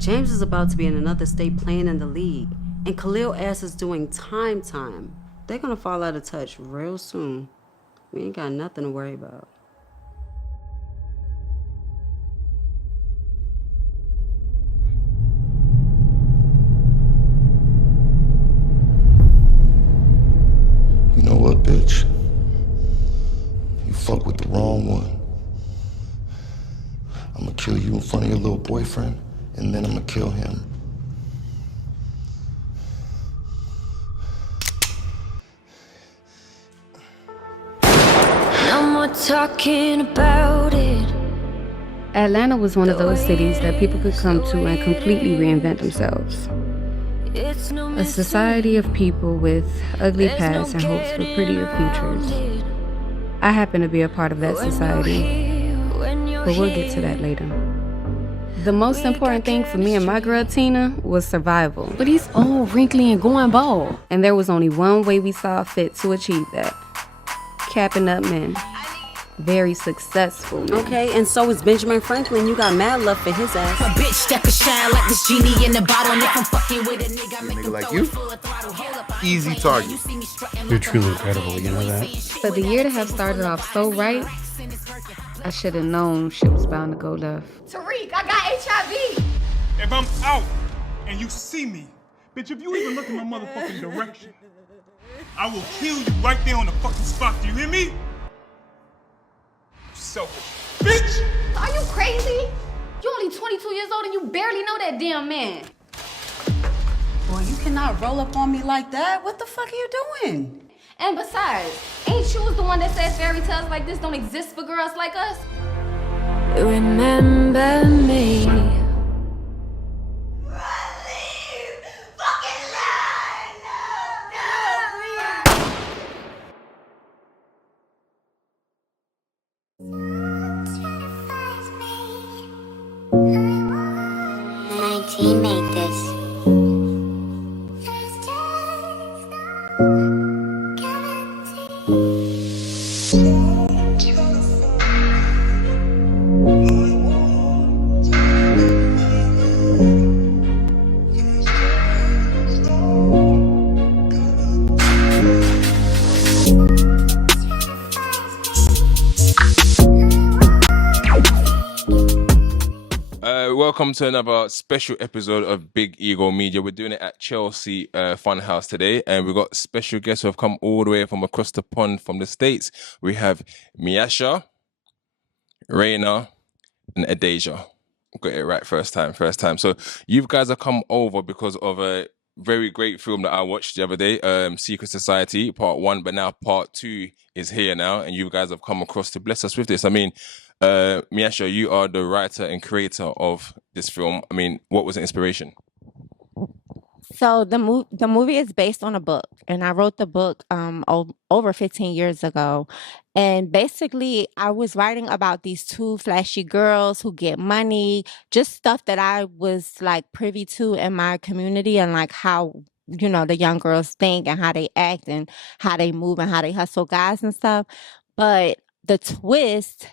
James is about to be in another state playing in the league, and Khalil ass is doing time. They're gonna fall out of touch real soon. We ain't got nothing to worry about. You know what, bitch? You fuck with the wrong one. I'm gonna kill you in front of your little boyfriend, and then I'm gonna kill him. No more talking about it. Atlanta was one of those cities that people could come to and completely reinvent themselves. A society of people with ugly pasts and hopes for prettier futures. I happen to be a part of that society, but we'll get to that later. The most important thing for me and my girl Tina was survival. But he's all wrinkly and going bald. And there was only one way we saw fit to achieve that. Capping up men. Very successful men. Okay, and so is Benjamin Franklin. You got mad love for his ass. A bitch that could shine like this genie in the bottle. And if I'm fucking with a nigga, make him like throw you? it full of throttle. Hold up, Easy target. You're truly incredible, you know that? For the year to have started off so right, I should have known shit was bound to go left. Tariq, I got HIV. If I'm out and you see me, bitch, if you even look in my motherfucking direction, I will kill you right there on the fucking spot. Do you hear me? Selfish bitch! Are you crazy? You only 22 years old and you barely know that damn man. Boy, you cannot roll up on me like that. What the fuck are you doing? And besides, ain't you the one that says fairy tales like this don't exist for girls like us? Remember me. Made this. Welcome to another special episode of Big Ego Media. We're doing it at Chelsea Funhouse today, and we've got special guests who have come all the way from across the pond from the States. We have Miasha, Raina, and Adeja. Got it right first time. So you guys have come over because of a very great film that I watched the other day, Secret Society, Part 1, but now Part 2 is here now, and you guys have come across to bless us with this. I mean, Miasha, you are the writer and creator of this film. I mean, what was the inspiration? So the movie is based on a book, and I wrote the book over 15 years ago. And basically, I was writing about these two flashy girls who get money, just stuff that I was like privy to in my community, and like how, you know, the young girls think and how they act and how they move and how they hustle guys and stuff. But the twist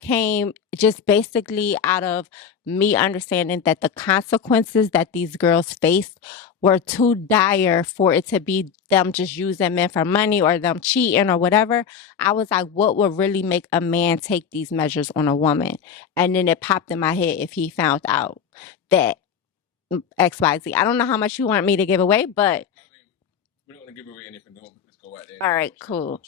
came just basically out of me understanding that the consequences that these girls faced were too dire for it to be them just using men for money or them cheating or whatever. I was like, what would really make a man take these measures on a woman? And then it popped in my head if he found out that XYZ. I don't know how much you want me to give away, but We don't want to give away anything. Let's go out there. all right, cool.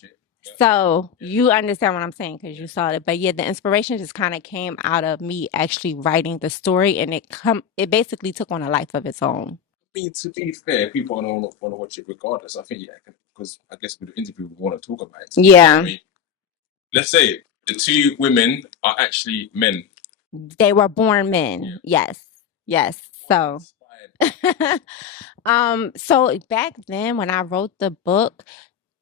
So you understand what I'm saying because you saw it. But yeah, the inspiration just kind of came out of me actually writing the story, and it basically took on a life of its own. I mean, to be fair, people want to watch it regardless. I think, yeah, because I guess with the interview, we want to talk about it. Yeah. I mean, let's say the two women are actually men. They were born men. Yeah. Yes. So so back then when I wrote the book,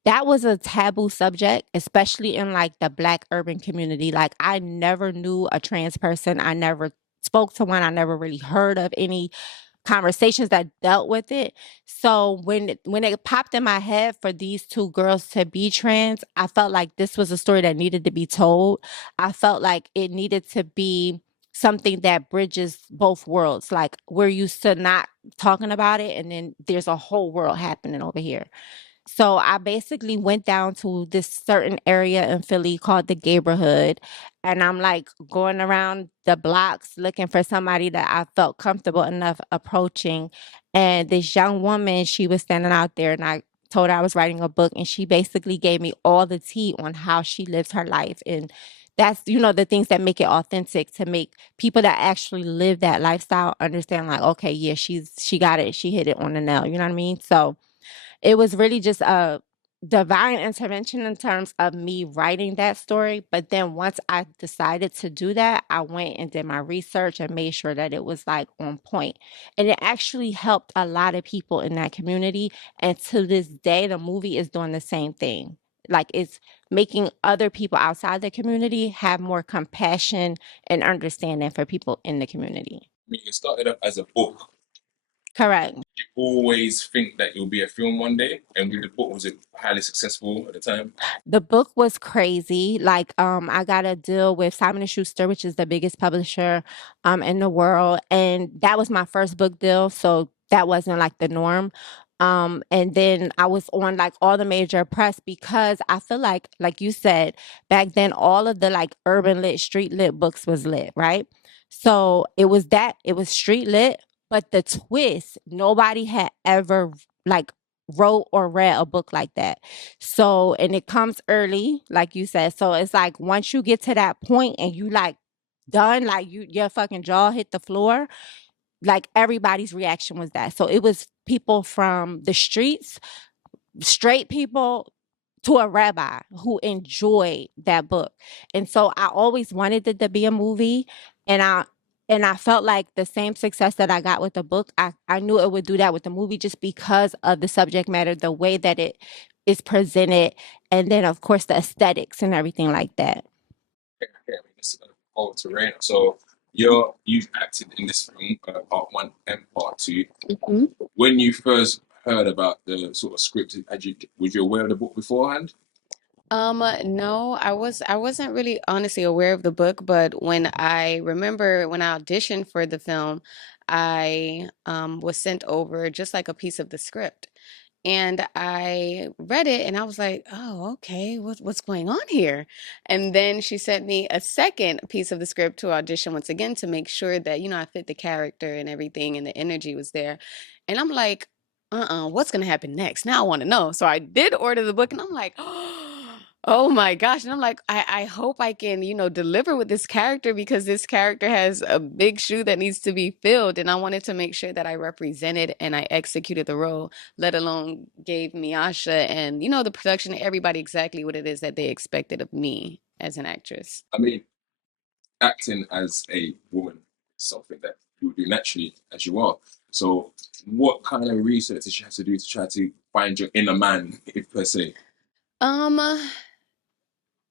that was a taboo subject, especially in like the Black urban community. Like I never knew a trans person. I never spoke to one. I never really heard of any conversations that dealt with it. So when it popped in my head for these two girls to be trans, I felt like this was a story that needed to be told. I felt like it needed to be something that bridges both worlds. Like we're used to not talking about it, and then there's a whole world happening over here. So I basically went down to this certain area in Philly called the Gayborhood, and I'm like going around the blocks looking for somebody that I felt comfortable enough approaching. And this young woman, she was standing out there, and I told her I was writing a book, and she basically gave me all the tea on how she lives her life. And that's, the things that make it authentic, to make people that actually live that lifestyle understand, like, okay, yeah, she got it. She hit it on the nail. You know what I mean? So it was really just a divine intervention in terms of me writing that story. But then once I decided to do that, I went and did my research and made sure that it was like on point. And it actually helped a lot of people in that community. And to this day, the movie is doing the same thing. Like it's making other people outside the community have more compassion and understanding for people in the community. I mean, it started up as a book. Correct. You always think that it'll be a film one day, and with the book, was it highly successful at the time? The book was crazy. Like, I got a deal with Simon and Schuster, which is the biggest publisher in the world, and that was my first book deal, so that wasn't like the norm. And then I was on like all the major press because I feel like you said, back then all of the like urban lit, street lit books was lit, right? So it was street lit, but the twist, nobody had ever like wrote or read a book like that. So, and it comes early, like you said. So it's like once you get to that point and you like done, like your fucking jaw hit the floor, like everybody's reaction was that. So it was people from the streets, straight people, to a rabbi who enjoyed that book. And so I always wanted it to be a movie, and I felt like the same success that I got with the book, I knew it would do that with the movie, just because of the subject matter, the way that it is presented, and then of course the aesthetics and everything like that. Okay, I mean, this is all terrain. So you've acted in this film, part one and part 2. Mm-hmm. When you first heard about the sort of script, was you aware of the book beforehand? No, I wasn't really honestly aware of the book, but when I remember when I auditioned for the film, I was sent over just like a piece of the script. And I read it and I was like, oh, okay, what's going on here? And then she sent me a second piece of the script to audition once again to make sure that, I fit the character and everything and the energy was there. And I'm like, what's gonna happen next? Now I want to know. So I did order the book and I'm like, oh my gosh. And I'm like, I hope I can, deliver with this character because this character has a big shoe that needs to be filled. And I wanted to make sure that I represented and I executed the role, let alone gave Miasha and, the production, everybody exactly what it is that they expected of me as an actress. I mean, acting as a woman is something that you would do naturally as you are. So what kind of research did you have to do to try to find your inner man, if per se? Um,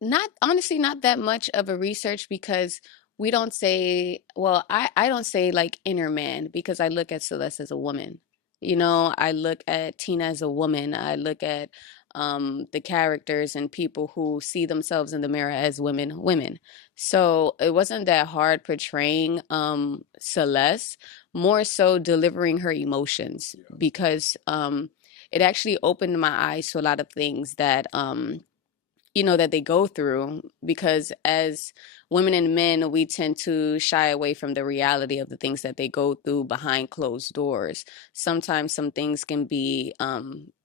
Not honestly, not that much of a research because we don't say, well, I don't say like inner man because I look at Celeste as a woman. I look at Tina as a woman. I look at the characters and people who see themselves in the mirror as women. So it wasn't that hard portraying Celeste, more so delivering her emotions because it actually opened my eyes to a lot of things that that they go through because as women and men, we tend to shy away from the reality of the things that they go through behind closed doors. Sometimes some things can be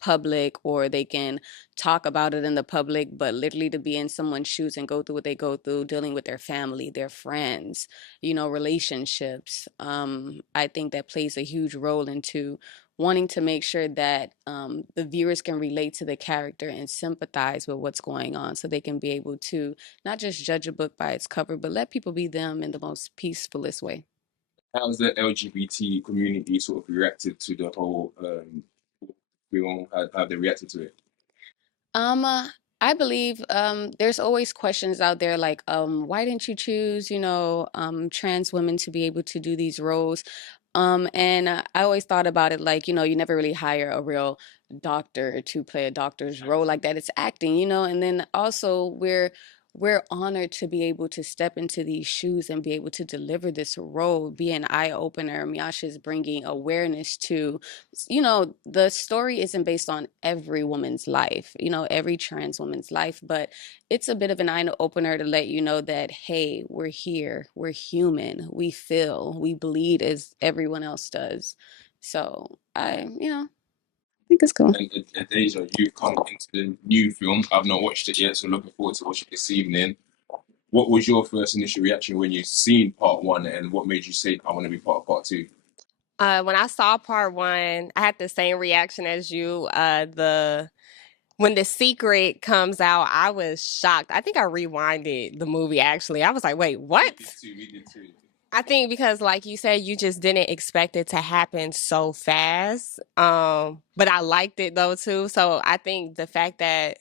public or they can talk about it in the public, but literally to be in someone's shoes and go through what they go through, dealing with their family, their friends, relationships. I think that plays a huge role into wanting to make sure that the viewers can relate to the character and sympathize with what's going on so they can be able to not just judge a book by its cover, but let people be them in the most peacefulest way. How's the LGBT community sort of reacted to the whole film? How have they reacted to it? I believe there's always questions out there like, why didn't you choose, trans women to be able to do these roles? And I always thought about it like, you never really hire a real doctor to play a doctor's role like that. It's acting, and then also we're honored to be able to step into these shoes and be able to deliver this role, be an eye opener. Miyasha is bringing awareness to, the story isn't based on every woman's life, every trans woman's life, but it's a bit of an eye opener to let you know that, hey, we're here, we're human, we feel, we bleed as everyone else does. So I think it's cool. And Deja, you've come into the new film. I've not watched it yet, so looking forward to watching it this evening. What was your first initial reaction when you seen part one, and what made you say, I want to be part of part two? When I saw part one, I had the same reaction as you. When The Secret comes out, I was shocked. I think I rewinded the movie, actually. I was like, wait, what? We did too. I think because, like you said, you just didn't expect it to happen so fast. But I liked it, though, too. So I think the fact that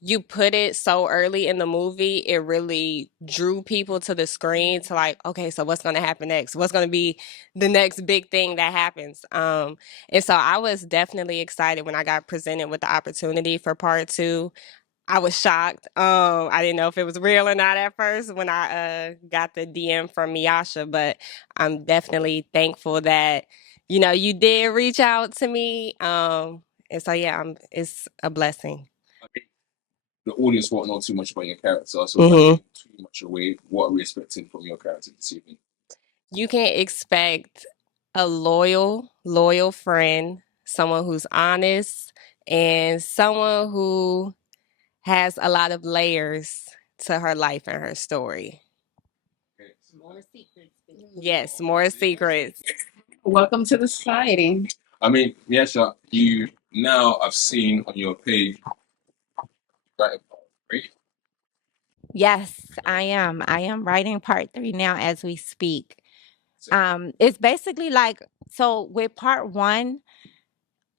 you put it so early in the movie, it really drew people to the screen to like, okay, so what's going to happen next? What's going to be the next big thing that happens? And so I was definitely excited when I got presented with the opportunity for part two. I was shocked. I didn't know if it was real or not at first when I got the DM from Miyasha, but I'm definitely thankful that, you did reach out to me. And so, yeah, it's a blessing. The audience won't know too much about your character, so if I give too much away, what are we expecting from your character this evening? You can expect a loyal friend, someone who's honest, and someone who has a lot of layers to her life and her story. More secrets. Yes, more secrets. Welcome to the society. I mean, Miyasha, you now I've seen on your page, right? Yes, I am. I am writing part 3 now as we speak. It's basically like, so with part 1,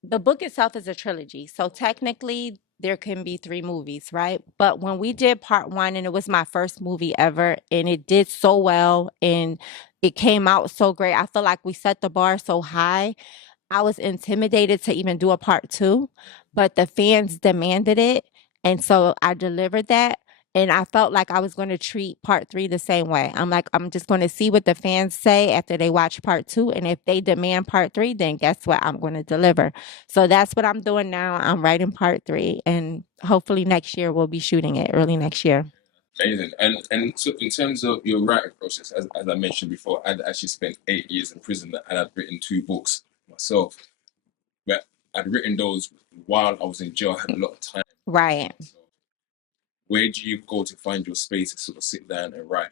the book itself is a trilogy. So technically there can be 3 movies, right? But when we did part 1, and it was my first movie ever, and it did so well and it came out so great. I feel like we set the bar so high. I was intimidated to even do a part 2, but the fans demanded it. And so I delivered that. And I felt like I was going to treat part 3 the same way. I'm like, I'm just going to see what the fans say after they watch part 2. And if they demand part 3, then guess what? I'm going to deliver. So that's what I'm doing now. I'm writing part 3. And hopefully next year we'll be shooting it early next year. Amazing. And so in terms of your writing process, as I mentioned before, I'd actually spent 8 years in prison and I'd written 2 books myself. But I'd written those while I was in jail. I had a lot of time. Right. So where do you go to find your space to sort of sit down and write?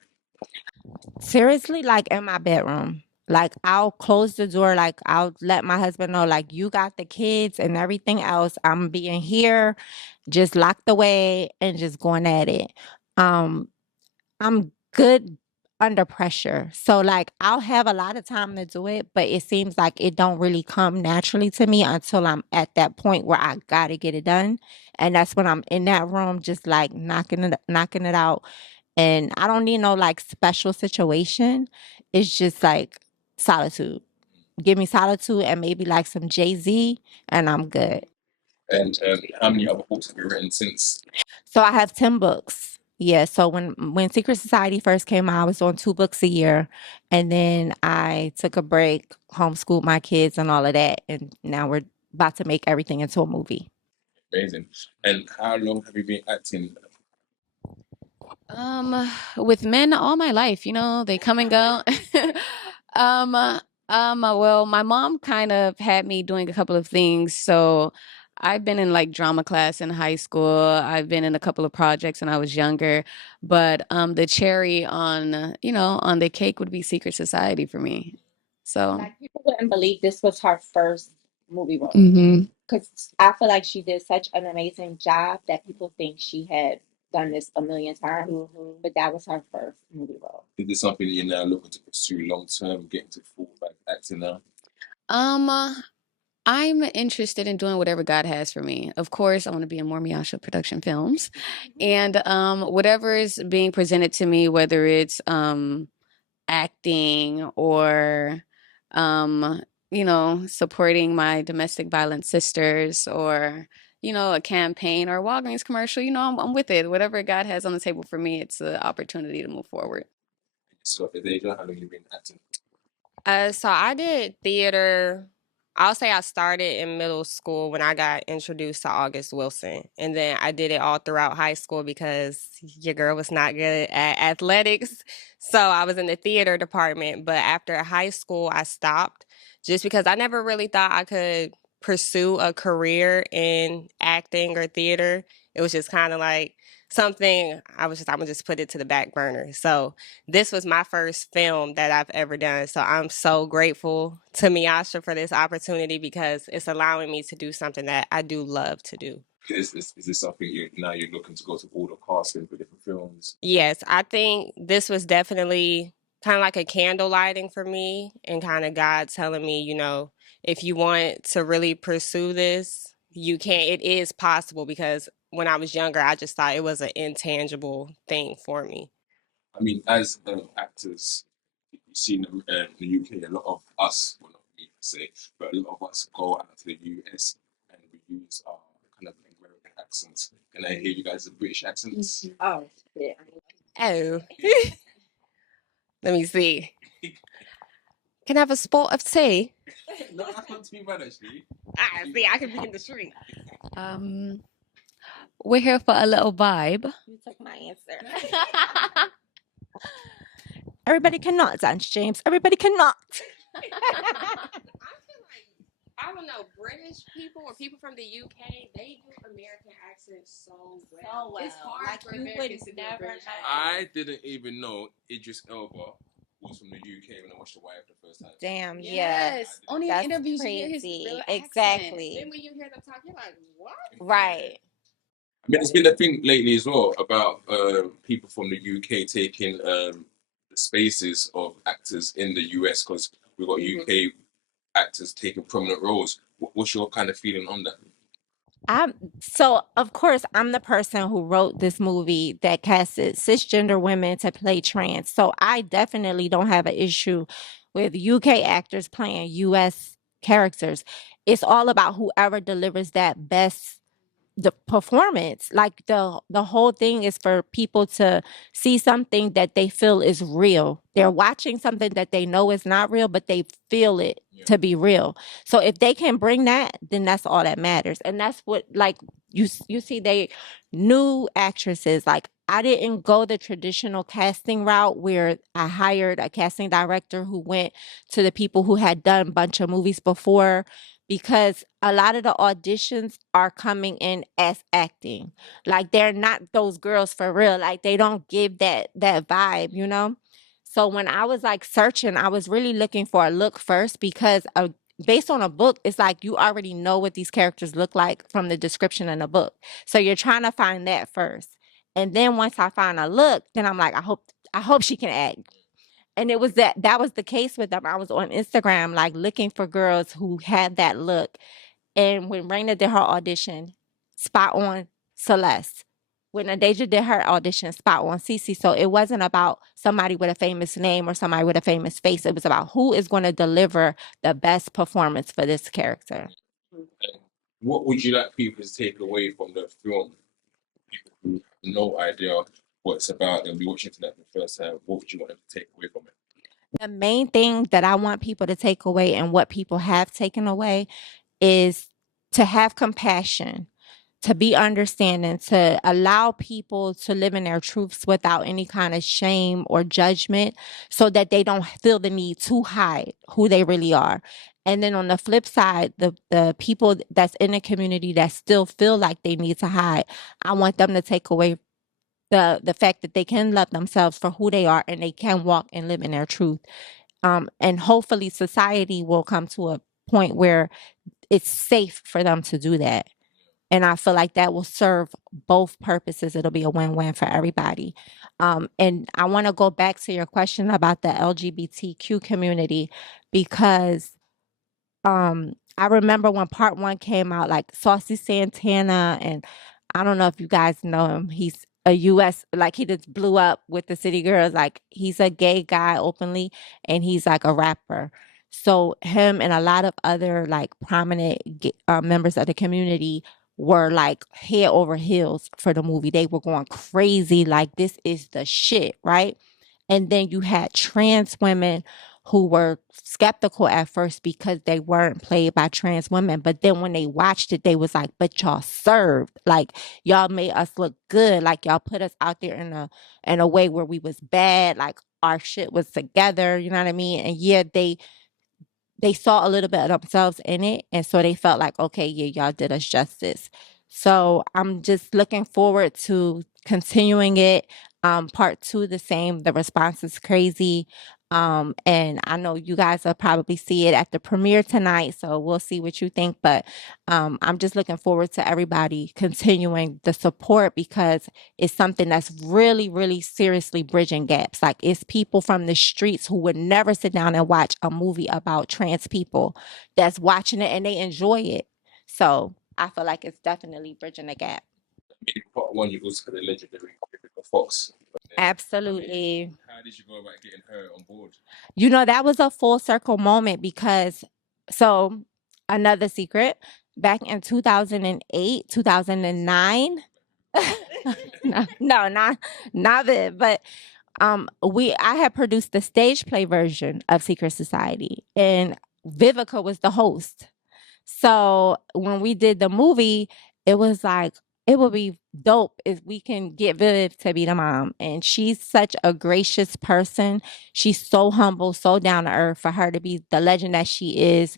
Seriously, like in my bedroom. Like I'll close the door, like I'll let my husband know, like, you got the kids and everything else. I'm being here, just locked away and just going at it. I'm good under pressure. So like I'll have a lot of time to do it, but it seems like it don't really come naturally to me until I'm at that point where I gotta get it done. And that's when I'm in that room just like knocking it out. And I don't need no like special situation. It's just like solitude. Give me solitude and maybe like some Jay-Z and I'm good. And how many other books have you written since? So I have 10 books. Yeah. So when Secret Society first came out, I was doing 2 books a year. And then I took a break, homeschooled my kids and all of that. And now we're about to make everything into a movie. Amazing. And how long have you been acting? With men all my life, they come and go. Well, my mom kind of had me doing a couple of things. So I've been in like drama class in high school. I've been in a couple of projects when I was younger. But the cherry on the cake would be Secret Society for me. So Like people wouldn't believe this was her first movie role. Mhm. Because I feel like she did such an amazing job that people think she had done this a million times, but that was her first movie role. Is this something that you're now looking to pursue long term, getting to full back acting now? I'm interested in doing whatever God has for me. Of course, I want to be in more Miyasha production films. And whatever is being presented to me, whether it's acting or supporting my domestic violence sisters or a campaign or a Walgreens commercial, I'm with it. Whatever God has on the table for me, it's an opportunity to move forward. So, Deja, how long you been acting? So I did theater. I'll say I started in middle school when I got introduced to August Wilson. And then I did it all throughout high school because your girl was not good at athletics. So I was in the theater department. But after high school, I stopped just because I never really thought I could pursue a career in acting or theater. It was just kind of like something I'm gonna just put it to the back burner. So this was my first film that I've ever done. So I'm so grateful to Miasha for this opportunity because it's allowing me to do something that I do love to do. Is this something you're looking to go to all the casting for different films? Yes, I think this was definitely kind of like a candle lighting for me and kind of God telling me, if you want to really pursue this, you can. It is possible because when I was younger, I just thought it was an intangible thing for me. I mean, as actors, you see in the UK, a lot of us, well, not me per se, but a lot of us go out to the US and we use our kind of American accents. Can I hear you guys' British accents? Oh, yeah. Oh. Let me see. Can I have a spot of tea? No, that's not too bad, actually. See, I can be in the street. We're here for a little vibe. You took my answer. Everybody cannot dance, James. Everybody cannot. I feel like, I don't know, British people or people from the UK, they do American accents so well. It's hard Like for you Americans would to do a never British know. I didn't even know Idris Elba was from the UK when I watched The Wire for the first time. Damn, Yes. yeah. Only in That's interviews you hear his crazy. real accent. Exactly. Then when you hear them talk, you're like, what? Right. I mean, it's been a thing lately as well about people from the UK taking the spaces of actors in the US because we've got UK actors taking prominent roles. What's your kind of feeling on that? So of course I'm the person who wrote this movie that casted cisgender women to play trans. So I definitely don't have an issue with UK actors playing US characters. It's all about whoever delivers that best the performance. Like the whole thing is for people to see something that they feel is real. They're watching something that they know is not real, but they feel it to be real. So if they can bring that, then that's all that matters. And that's what, like, you see, they new actresses. Like, I didn't go the traditional casting route where I hired a casting director who went to the people who had done a bunch of movies before, because a lot of the auditions are coming in as acting. Like, they're not those girls for real. Like, they don't give that vibe, you know? So when I was like searching, I was really looking for a look first because based on a book, it's like you already know what these characters look like from the description in the book. So you're trying to find that first. And then once I find a look, then I'm like, I hope she can act. And it was that was the case with them. I was on Instagram like looking for girls who had that look. And when Raina did her audition, spot on Celeste. When Adeja did her audition, spot on Cece. So it wasn't about somebody with a famous name or somebody with a famous face. It was about who is going to deliver the best performance for this character. What would you like people to take away from the film? People who have no idea what it's about and be watching it for the first time, what would you want them to take away from it? The main thing that I want people to take away, and what people have taken away, is to have compassion, to be understanding, to allow people to live in their truths without any kind of shame or judgment, so that they don't feel the need to hide who they really are. And then on the flip side, the people that's in the community that still feel like they need to hide, I want them to take away the fact that they can love themselves for who they are and they can walk and live in their truth. And hopefully society will come to a point where it's safe for them to do that. And I feel like that will serve both purposes. It'll be a win-win for everybody. And I want to go back to your question about the LGBTQ community, because I remember when part 1 came out, like Saucy Santana, and I don't know if you guys know him. He's a US, like he just blew up with the City Girls. Like, he's a gay guy openly, and he's like a rapper. So him and a lot of other like prominent members of the community were like head over heels for the movie. They were going crazy, like this is the shit, right? And then you had trans women who were skeptical at first because they weren't played by trans women. But then when they watched it, they was like, but y'all served. Like y'all made us look good. Like y'all put us out there in a way where we was bad. Like our shit was together. You know what I mean? And yeah, they saw a little bit of themselves in it. And so they felt like, okay, yeah, y'all did us justice. So I'm just looking forward to continuing it. Part two, the same. The response is crazy. And I know you guys will probably see it at the premiere tonight. So we'll see what you think. But I'm just looking forward to everybody continuing the support because it's something that's really, really seriously bridging gaps. Like it's people from the streets who would never sit down and watch a movie about trans people that's watching it and they enjoy it. So I feel like it's definitely bridging the gap. Part one, you also had the legendary Rebecca Fox. Absolutely. How did you go about getting her on board? You know, that was a full circle moment because, so another secret, back in 2008, 2009, no, not it, but I had produced the stage play version of Secret Society and Vivica was the host. So when we did the movie, it was like, it would be dope if we can get Viv to be the mom. And she's such a gracious person. She's so humble, so down to earth for her to be the legend that she is.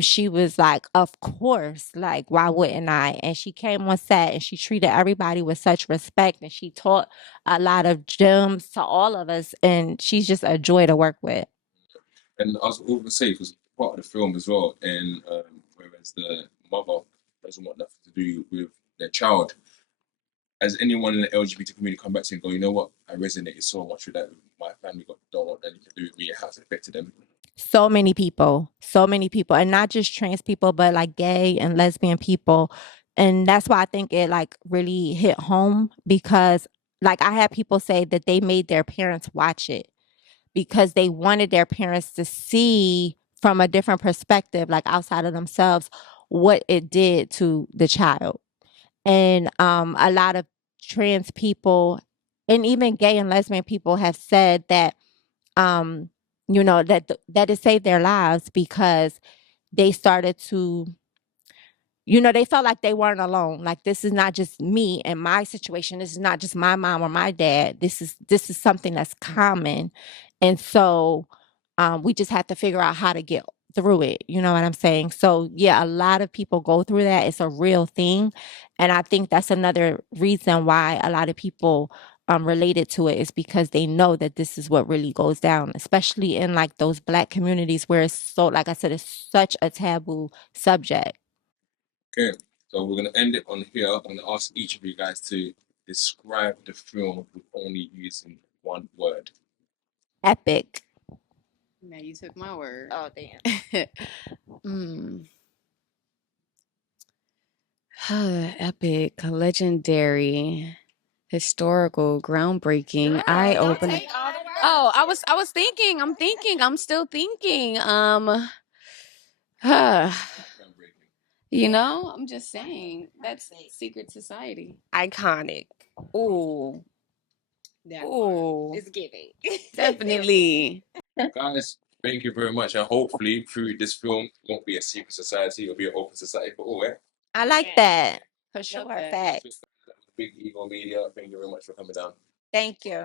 She was like, of course, like, why wouldn't I? And she came on set and she treated everybody with such respect and she taught a lot of gems to all of us. And she's just a joy to work with. And I was over say it was part of the film as well, and whereas the mother doesn't want nothing to do with their child. Has anyone in the LGBT community come back to you and go, you know what, I resonated so much with that. My family don't want anything to do with me. How it's affected them. So many people, and not just trans people, but like gay and lesbian people. And that's why I think it like really hit home because like I had people say that they made their parents watch it because they wanted their parents to see from a different perspective, like outside of themselves, what it did to the child. And a lot of trans people and even gay and lesbian people have said that you know, that it saved their lives because they started to, you know, they felt like they weren't alone. Like this is not just me and my situation. This is not just my mom or my dad. This is something that's common. And so we just had to figure out how to get through it. You know what I'm saying? So yeah, a lot of people go through that. It's a real thing. And I think that's another reason why a lot of people related to it is because they know that this is what really goes down, especially in like those Black communities where it's so, like I said, it's such a taboo subject. Okay, so we're gonna end it on here. I'm gonna ask each of you guys to describe the film with only using one word. Epic. Now you took my word. Oh damn. Epic, legendary, historical, groundbreaking, eye-opening. Oh, I was thinking. I'm still thinking. You know, I'm just saying that's Secret Society. Iconic. Ooh. Ooh. It's giving. Definitely. Guys, thank you very much. And hopefully through this film, it won't be a secret society, it'll be an open society for all, eh? I like that. For sure. Facts. Big Ego Media, thank you very much for coming down. Thank you.